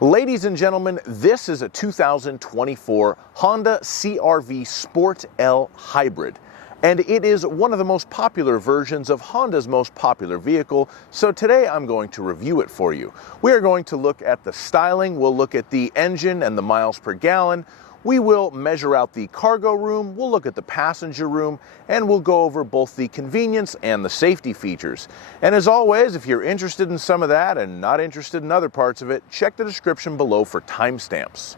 Ladies and gentlemen, this is a 2024 Honda CR-V Sport L Hybrid, and it is one of the most popular versions of Honda's most popular vehicle, so today I'm going to review it for you. We are going to look at the styling, we'll look at the engine and the miles per gallon, we will measure out the cargo room, we'll look at the passenger room, and we'll go over both the convenience and the safety features. And as always, if you're interested in some of that and not interested in other parts of it, check the description below for timestamps.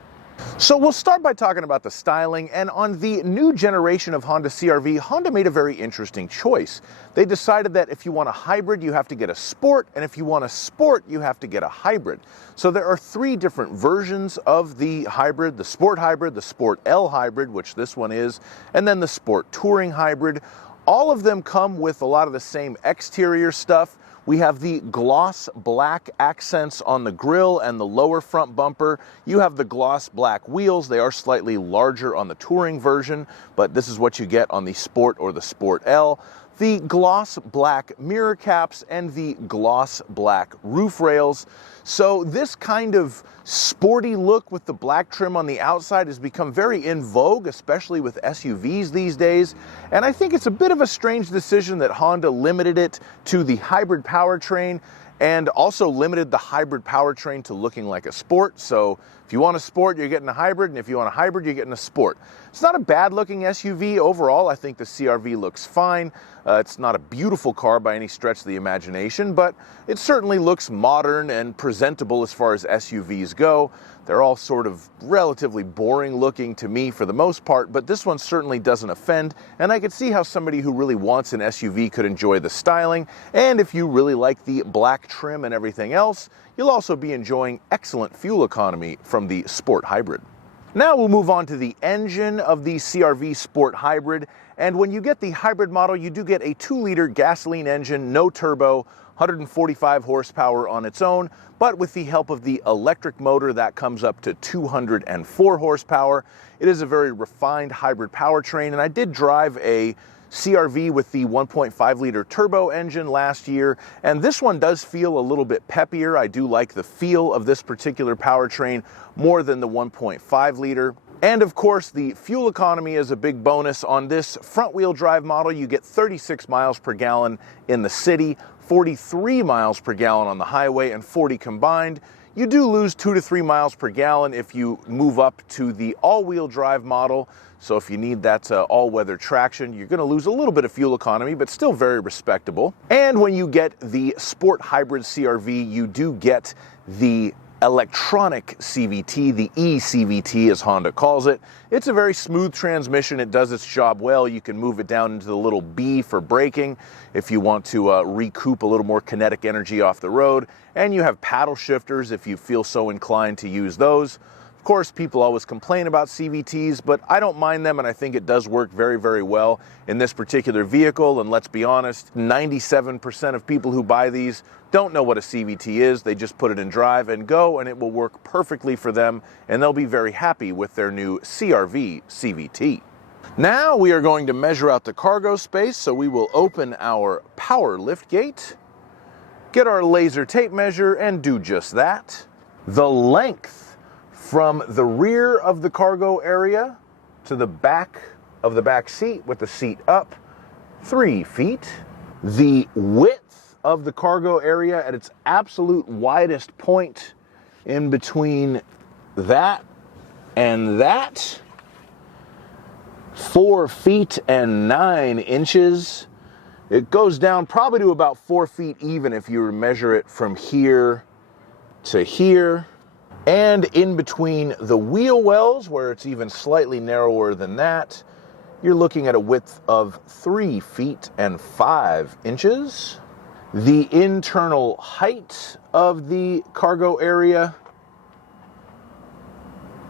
So we'll start by talking about the styling, and on the new generation of Honda CR-V, Honda made a very interesting choice. They decided that if you want a hybrid, you have to get a sport, and if you want a sport, you have to get a hybrid. So there are three different versions of the hybrid: the Sport Hybrid, the Sport L Hybrid, which this one is, and then the Sport Touring Hybrid. All of them come with a lot of the same exterior stuff. We have the gloss black accents on the grille and the lower front bumper. You have the gloss black wheels. They are slightly larger on the touring version, but this is what you get on the Sport or the Sport L. The gloss black mirror caps and the gloss black roof rails. So this kind of sporty look with the black trim on the outside has become very in vogue, especially with SUVs these days. And I think it's a bit of a strange decision that Honda limited it to the hybrid powertrain and also limited the hybrid powertrain to looking like a sport. So if you want a sport, you're getting a hybrid, and if you want a hybrid, you're getting a sport. It's not a bad looking SUV overall. I think the CR-V looks fine. It's not a beautiful car by any stretch of the imagination, but it certainly looks modern and presentable as far as SUVs go. They're all sort of relatively boring looking to me for the most part, but this one certainly doesn't offend, and I could see how somebody who really wants an SUV could enjoy the styling. And if you really like the black trim and everything else, you'll also be enjoying excellent fuel economy from the Sport Hybrid. Now we'll move on to the engine of the CR-V Sport Hybrid, and when you get the hybrid model, you do get a 2-liter gasoline engine, no turbo, 145 horsepower on its own, but with the help of the electric motor that comes up to 204 horsepower. It is a very refined hybrid powertrain, and I did drive a CR-V with the 1.5-liter turbo engine last year, and this one does feel a little bit peppier. I do like the feel of this particular powertrain more than the 1.5-liter. And of course, the fuel economy is a big bonus. On this front-wheel drive model, you get 36 miles per gallon in the city, 43 miles per gallon on the highway, and 40 combined. You do lose 2 to 3 miles per gallon if you move up to the all-wheel drive model. So if you need that all-weather traction, you're going to lose a little bit of fuel economy, but still very respectable. And when you get the Sport Hybrid CR-V, you do get the electronic CVT, the eCVT as Honda calls it. It's a very smooth transmission. It does its job well. You can move it down into the little B for braking if you want to recoup a little more kinetic energy off the road. And you have paddle shifters if you feel so inclined to use those. Of course, people always complain about CVTs, but I don't mind them, and I think it does work very, very well in this particular vehicle. And let's be honest, 97% of people who buy these don't know what a CVT is. They just put it in drive and go, and it will work perfectly for them, and they'll be very happy with their new CR-V CVT. Now we are going to measure out the cargo space, so we will open our power lift gate, get our laser tape measure, and do just that. The length from the rear of the cargo area to the back of the back seat with the seat up, 3 feet. The width of the cargo area at its absolute widest point in between that and that, 4 feet and 9 inches. It goes down probably to about 4 feet even if you measure it from here to here. And in between the wheel wells, where it's even slightly narrower than that, you're looking at a width of 3 feet and 5 inches. The internal height of the cargo area,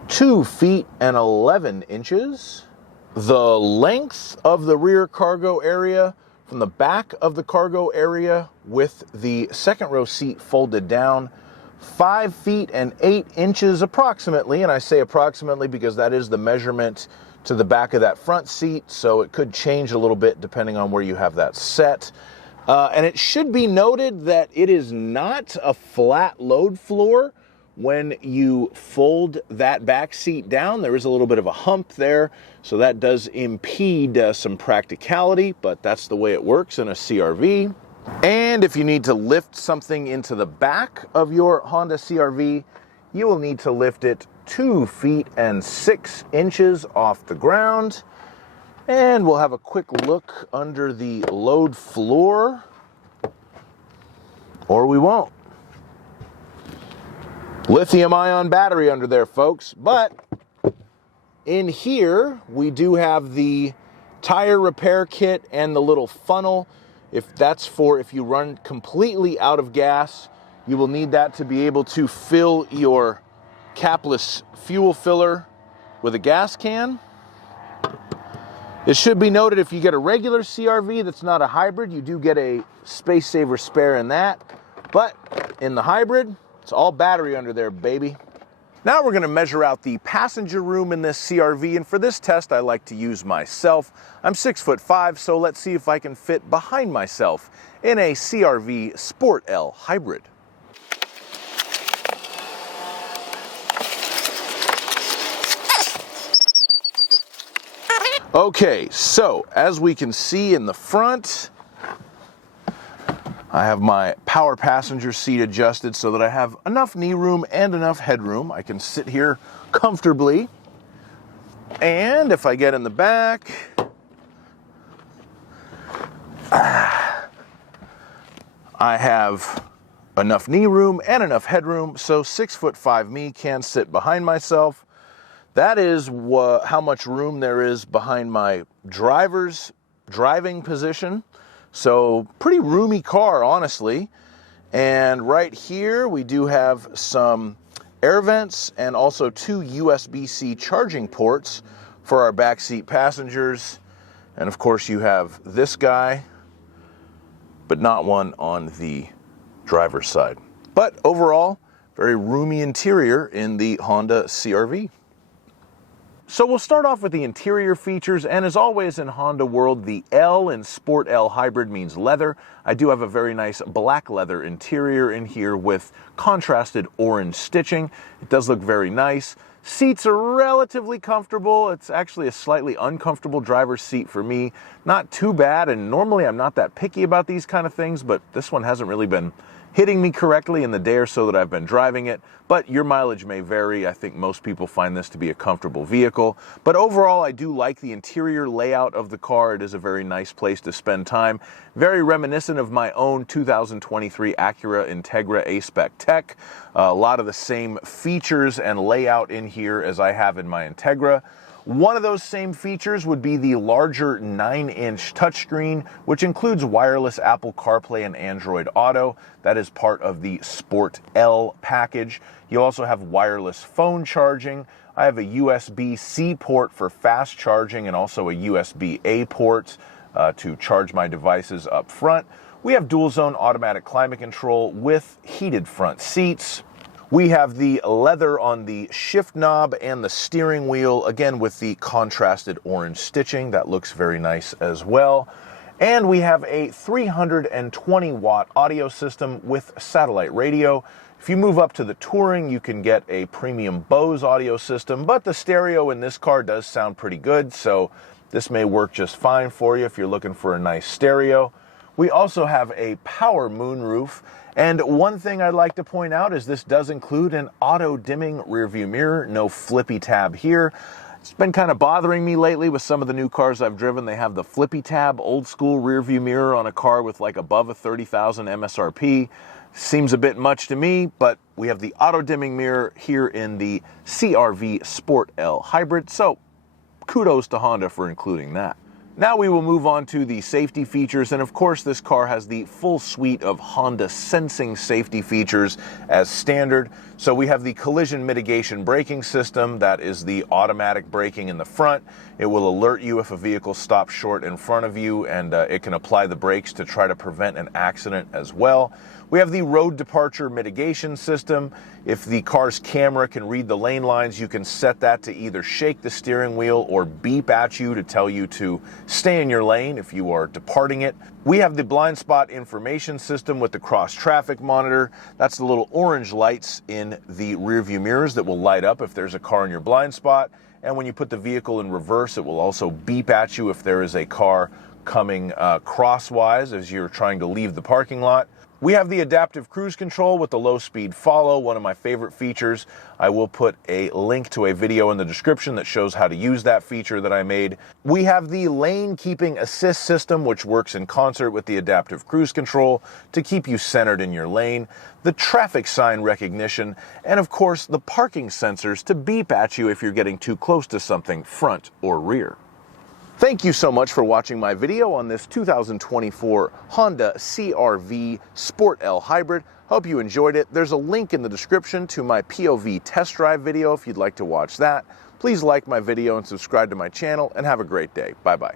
2 feet and 11 inches. The length of the rear cargo area from the back of the cargo area with the second row seat folded down, 5 feet and 8 inches approximately, and I say approximately because that is the measurement to the back of that front seat, so it could change a little bit depending on where you have that set. And it should be noted that it is not a flat load floor, when you fold that back seat down, there is a little bit of a hump there, so that does impede some practicality, but that's the way it works in a CR-V. And if you need to lift something into the back of your Honda CR-V, you will need to lift it 2 feet and 6 inches off the ground. And we'll have a quick look under the load floor, or we won't. Lithium-ion battery under there, folks. But in here, we do have the tire repair kit and the little funnel. If that's for if you run completely out of gas, you will need that to be able to fill your capless fuel filler with a gas can. It should be noted, if you get a regular CR-V that's not a hybrid, you do get a space saver spare in that. But in the hybrid, it's all battery under there, baby. Now we're going to measure out the passenger room in this CR-V, and for this test I like to use myself. I'm 6'5", so let's see if I can fit behind myself in a CR-V Sport L hybrid. Okay, so as we can see in the front, I have my power passenger seat adjusted so that I have enough knee room and enough headroom. I can sit here comfortably. And if I get in the back, I have enough knee room and enough headroom, so 6'5" me can sit behind myself. That is how much room there is behind my driver's driving position. So pretty roomy car, honestly. And right here we do have some air vents and also 2 USB-C charging ports for our backseat passengers. And of course you have this guy, but not one on the driver's side. But overall, very roomy interior in the Honda CR-V. So we'll start off with the interior features, and as always in Honda world, the L in Sport L Hybrid means leather. I do have a very nice black leather interior in here with contrasted orange stitching. It does look very nice. Seats are relatively comfortable. It's actually a slightly uncomfortable driver's seat for me. Not too bad, and normally I'm not that picky about these kind of things, but this one hasn't really been hitting me correctly in the day or so that I've been driving it, but your mileage may vary. I think most people find this to be a comfortable vehicle, but overall I do like the interior layout of the car. It is a very nice place to spend time. Very reminiscent of my own 2023 Acura Integra A-Spec Tech. A lot of the same features and layout in here as I have in my Integra. One of those same features would be the larger 9-inch touchscreen, which includes wireless Apple CarPlay and Android Auto. That is part of the Sport L package. You also have wireless phone charging. I have a USB-C port for fast charging and also a USB-A port to charge my devices up front. We have dual zone automatic climate control with heated front seats. We have the leather on the shift knob and the steering wheel, again with the contrasted orange stitching. That looks very nice as well. And we have a 320-watt audio system with satellite radio. If you move up to the Touring, you can get a premium Bose audio system, but the stereo in this car does sound pretty good, so this may work just fine for you if you're looking for a nice stereo. We also have a power moonroof. And one thing I'd like to point out is this does include an auto-dimming rearview mirror, no flippy tab here. It's been kind of bothering me lately with some of the new cars I've driven. They have the flippy tab old school rearview mirror on a car with like above a 30,000 MSRP. Seems a bit much to me, but we have the auto-dimming mirror here in the CR-V Sport L Hybrid, so kudos to Honda for including that. Now we will move on to the safety features, and of course this car has the full suite of Honda sensing safety features as standard. So we have the collision mitigation braking system. That is the automatic braking in the front. It will alert you if a vehicle stops short in front of you, and it can apply the brakes to try to prevent an accident as well. We have the road departure mitigation system. If the car's camera can read the lane lines, you can set that to either shake the steering wheel or beep at you to tell you to stay in your lane if you are departing it. We have the blind spot information system with the cross traffic monitor. That's the little orange lights in the rear view mirrors that will light up if there's a car in your blind spot. And when you put the vehicle in reverse, it will also beep at you if there is a car coming crosswise as you're trying to leave the parking lot. We have the adaptive cruise control with the low speed follow, one of my favorite features. I will put a link to a video in the description that shows how to use that feature that I made. We have the lane keeping assist system, which works in concert with the adaptive cruise control to keep you centered in your lane, the traffic sign recognition, and of course the parking sensors to beep at you if you're getting too close to something front or rear. Thank you so much for watching my video on this 2024 Honda CR-V Sport L Hybrid. Hope you enjoyed it. There's a link in the description to my POV test drive video if you'd like to watch that. Please like my video and subscribe to my channel, and have a great day. Bye-bye.